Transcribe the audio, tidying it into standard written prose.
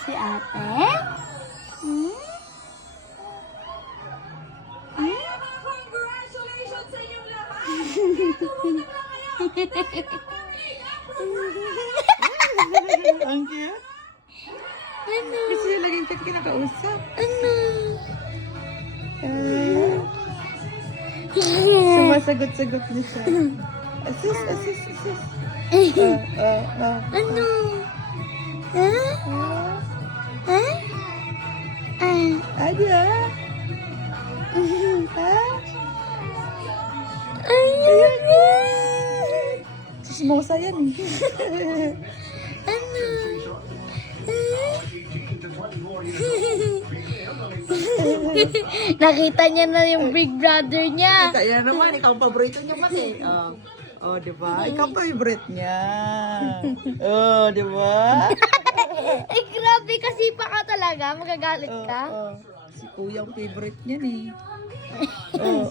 si ate? Hmm? Congratulations sa inyong lahat! Natulungan na kayo! Ang cute. Ano? Kasi laging kat kinakausap. Ano? Sumasagot-sagot niya siya. Assist. Ano? Ha? Ha? Ada. Ayun! Sismosa yan eh. Ano? Nakita niya na yung big brother niya. Kaya naman, ikaw ang paborito niya pati. Oh, di ba? Ikaw ang favorite niya. Oh, di ba? Eh, grabe kasi pa ka talaga. Magagalit ka. Si kuya ang favorite niya eh. Oh.